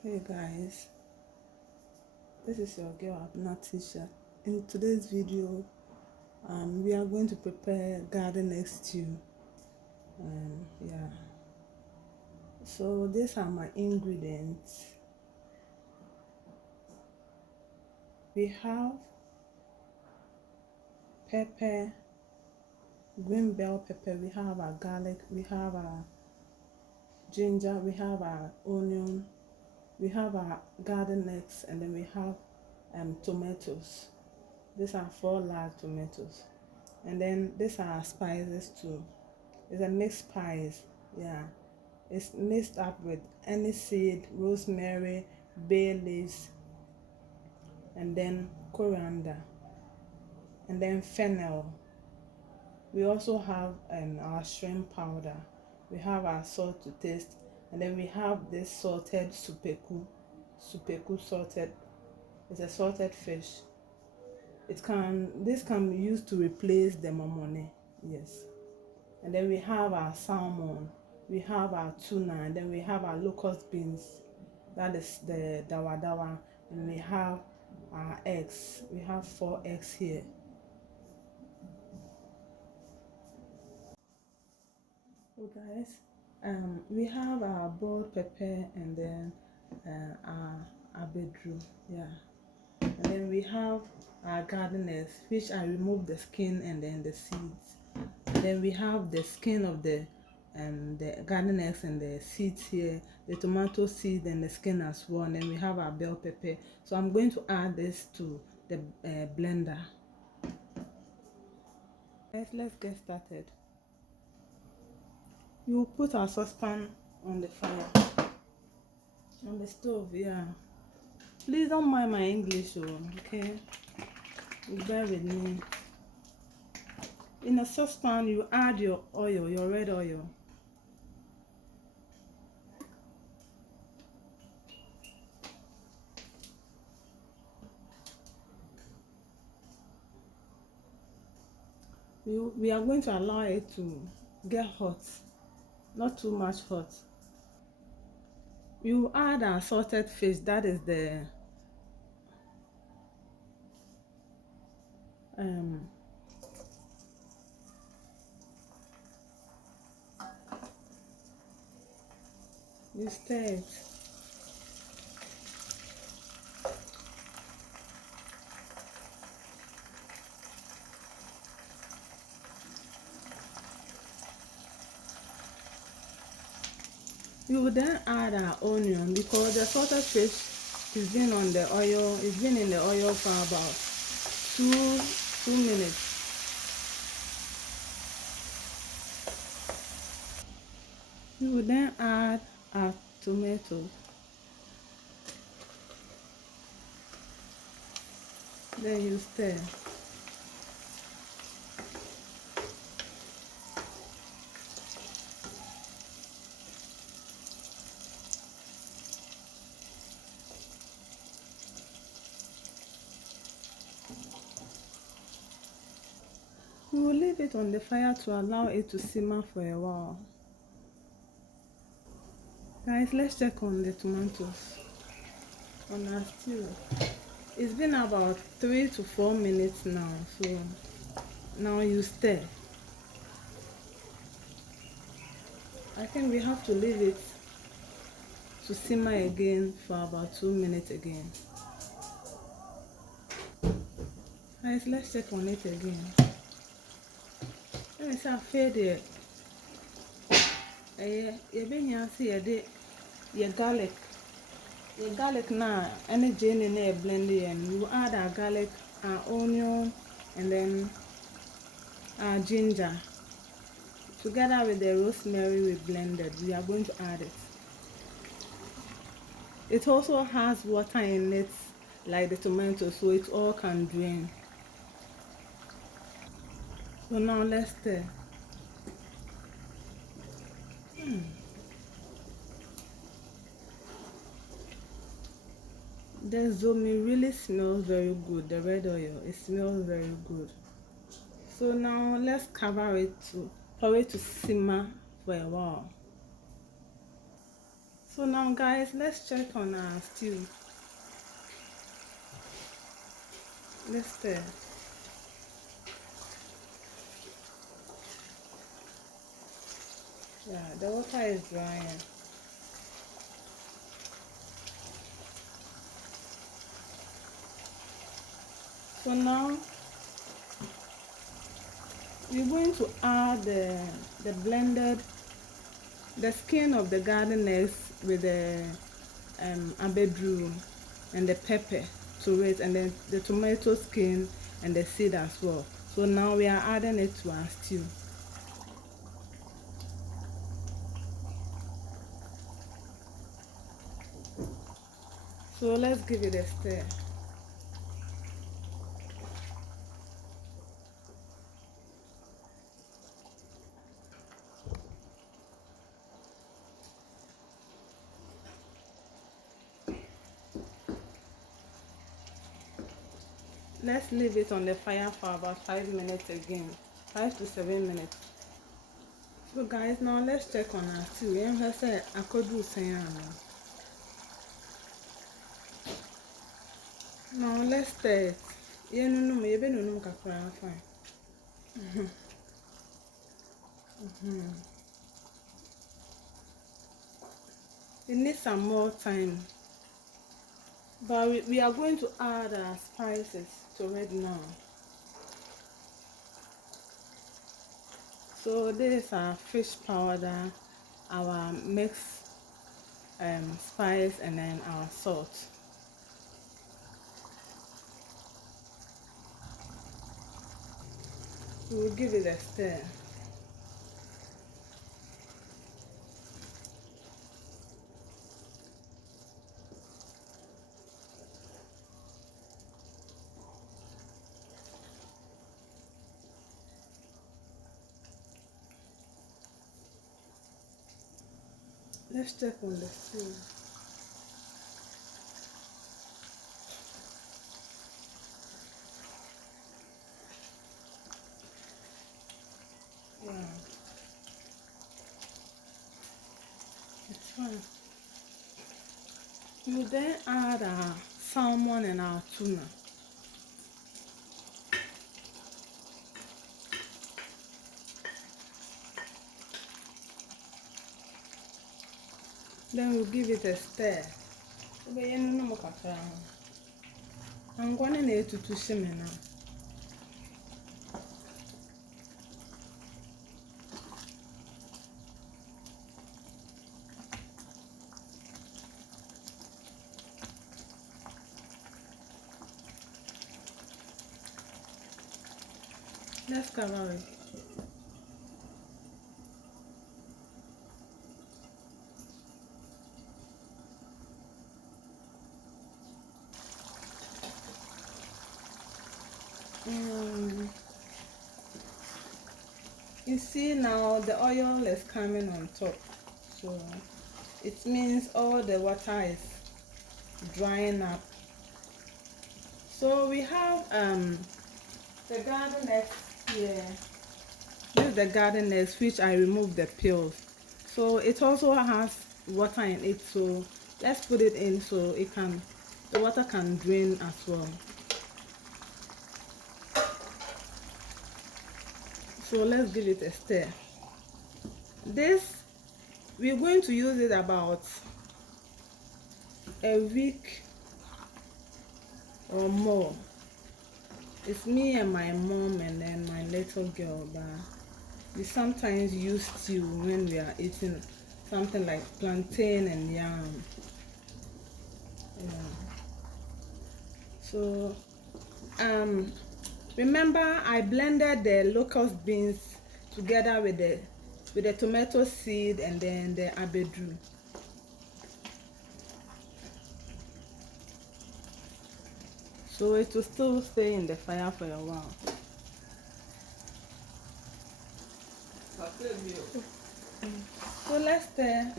Hey guys, this is your girl Abnatisha. In today's video, we are going to prepare garden egg stew. Yeah. So these are my ingredients. We have pepper, green bell pepper. We have our garlic. We have our ginger. We have our onion. We have our garden eggs, and then we have tomatoes. These are 4 large tomatoes. And then these are spices too. It's a mixed spice. Yeah, it's mixed up with aniseed, rosemary, bay leaves, and then coriander, and then fennel. We also have our shrimp powder. We have our salt to taste, and then we have this salted supaku. Supaku salted. It's a salted fish. This can be used to replace the mamone. Yes. And then we have our salmon, we have our tuna, and then we have our locust beans, that is the dawa dawa, and we have our eggs. We have 4 eggs here. So guys, we have our boiled pepper, and then our abedru, yeah, and then we have our garden eggs, which I remove the skin and then the seeds. Then we have the skin of the garden eggs and the seeds here, the tomato seed and the skin as well. And then we have our bell pepper. So I'm going to add this to the blender. Let's get started. You put our saucepan on the fire, on the stove. Yeah. Please don't mind my English, okay? Bear with me. In a saucepan, you add your oil, your red oil. We are going to allow it to get hot, not too much hot. You add our salted fish, that is the you stir it. You will then add our onion, because the salted fish is been on the oil, it's been in the oil for about two minutes. You will then add our tomatoes. Then you stir. We will leave it on the fire to allow it to simmer for a while. Guys, let's check on the tomatoes on our stew. It's been about 3 to 4 minutes now, so now you stir. I think we have to leave it to simmer again for about 2 minutes again. Guys, let's check on it again. Let me say, I feel there. You been here, see your garlic. Your garlic now, any gin in there blended, and you add our garlic, our onion, and then our ginger. Together with the rosemary we blended, we are going to add it. It also has water in it, like the tomato, so it all can drain. So now let's stir. The zomi really smells very good. The red oil, it smells very good. So now let's cover it for it to simmer for a while. So now guys, let's check on our stew. Let's stir. Yeah, the water is drying. So now we're going to add the blended, the skin of the garden eggs with the abedru and the pepper to it, and then the tomato skin and the seed as well. So now we are adding it to our stew. So let's give it a stir. Let's leave it on the fire for about 5 minutes again, 5 to 7 minutes. So guys, now let's check on our stew. Now let's stir it. It needs some more time, but we are going to add our spices to it now. So this is our fish powder, our mixed spice, and then our salt. We will give it a stir. Let's check on the stew. Yeah, it's fine. We will then add our salmon and our tuna. Then we'll give it a stir. I'm going to need to shimmy now. Let's cover it. You see now the oil is coming on top, so it means all the water is drying up. So we have the garden eggs here. This is the garden eggs which I removed the peels. So it also has water in it, so let's put it in so the water can drain as well. So let's give it a stir. This, we're going to use it about a week or more. It's me and my mom and then my little girl, but we sometimes use stew when we are eating something like plantain and yam. Yeah. So remember I blended the locust beans together with the tomato seed and then the abedru. So it will still stay in the fire for a while. So let's stir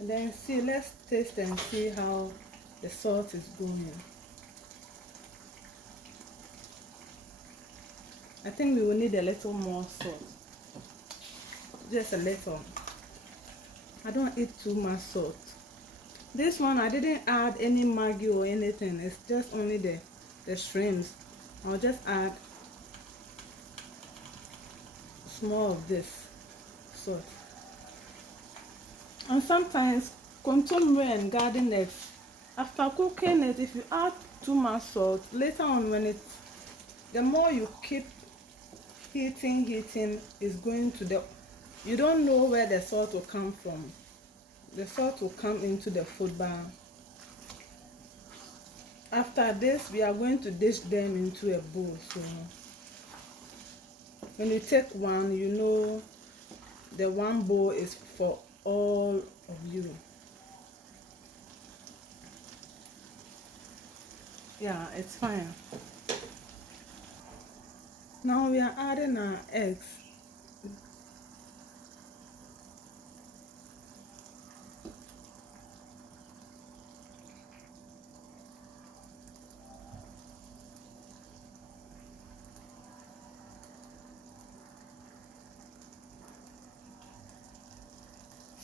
and then see, let's taste and see how the salt is going. I think we will need a little more salt. Just a little. I don't eat too much salt. This one I didn't add any maggi or anything. It's just only the shrimps. I'll just add small of this salt. And sometimes contour and garden eggs. After cooking it, if you add too much salt, later on when it's the more you keep heating is going to the, you don't know where the salt will come from. The salt will come into the food bar. After this, we are going to dish them into a bowl. So when you take one, you know the one bowl is for all of you. Yeah, it's fine. Now we are adding our eggs.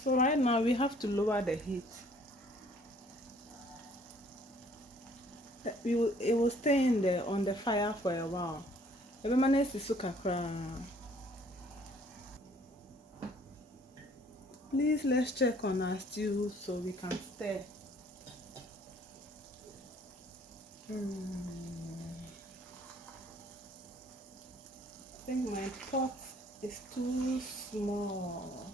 So right now we have to lower the heat. It will stay in there on the fire for a while. Please let's check on our stew so we can stir. I think my pot is too small.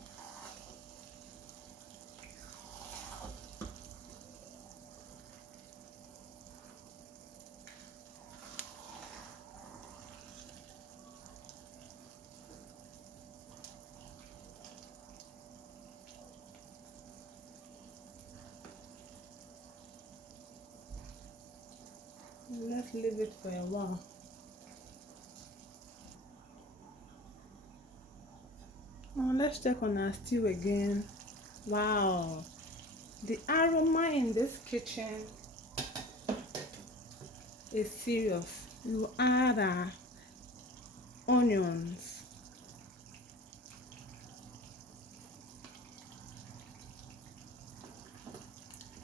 Let's leave it for a while. Now let's check on our stew again. Wow, the aroma in this kitchen is serious. You add our onions.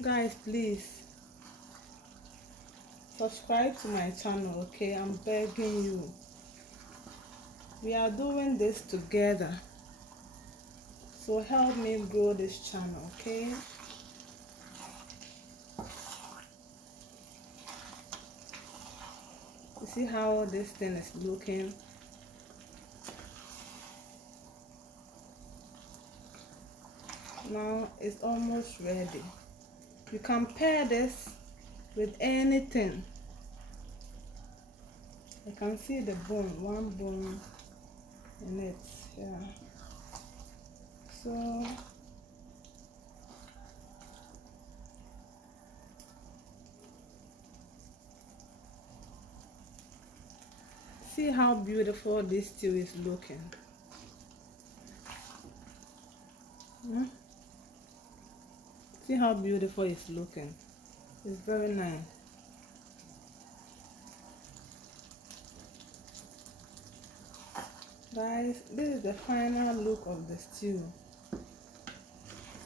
Guys, please subscribe to my channel, okay? I'm begging you. We are doing this together. So help me grow this channel, okay? You see how this thing is looking? Now it's almost ready. You can pair this with anything. I can see the bone, one bone in it, yeah. So see how beautiful this stew is looking. See how beautiful it's looking. It's very nice. Guys, this is the final look of the stew.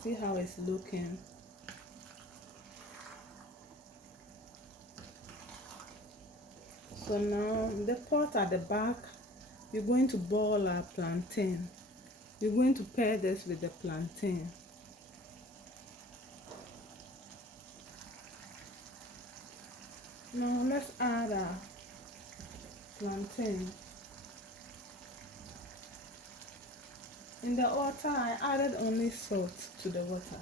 See how it's looking. So now the pot at the back, we're going to boil our plantain. We're going to pair this with the plantain. Now let's add our plantain. In the water, I added only salt to the water.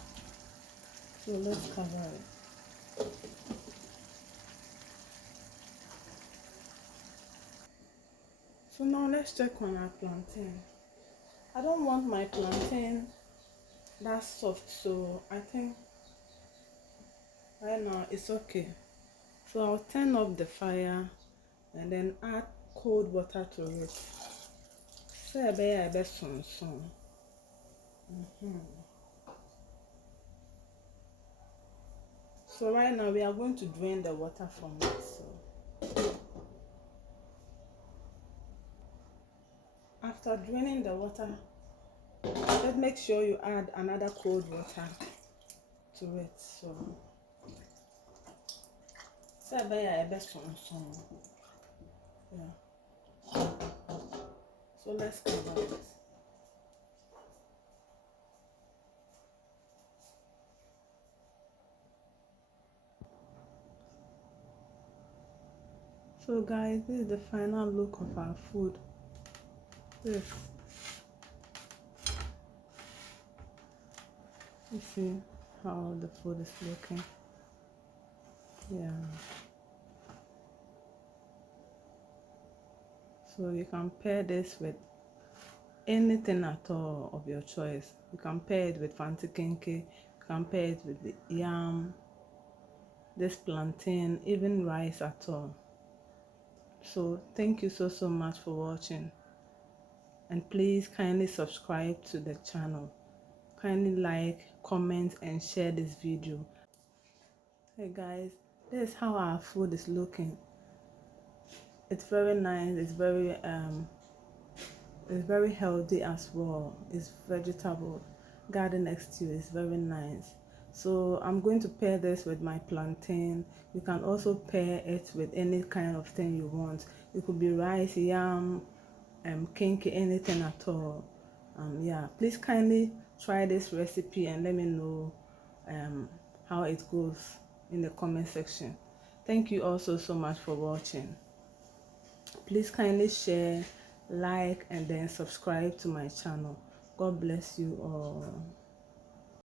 So let's cover it. So now let's check on our plantain. I don't want my plantain that soft, so I think right now it's okay. So I'll turn off the fire and then add cold water to it. So I bet some. So right now we are going to drain the water from it. So after draining the water, let's make sure you add another cold water to it. So I buy a best one song. Yeah. So let's cover it. So guys, this is the final look of our food. This, you see how the food is looking. Yeah. So you can pair this with anything at all of your choice. You can pair it with fanti kenke, you can pair it with the yam, this plantain, even rice at all. So thank you so much for watching, and please kindly subscribe to the channel. Kindly like, comment and share this video. Hey guys, this is how our food is looking. It's very nice. It's very healthy as well. It's vegetable. Garden next to you is very nice. So I'm going to pair this with my plantain. You can also pair it with any kind of thing you want. It could be rice, yam, kinky, anything at all. Yeah, please kindly try this recipe and let me know how it goes in the comment section. Thank you also so much for watching. Please kindly share, like and then subscribe to my channel. God bless you all.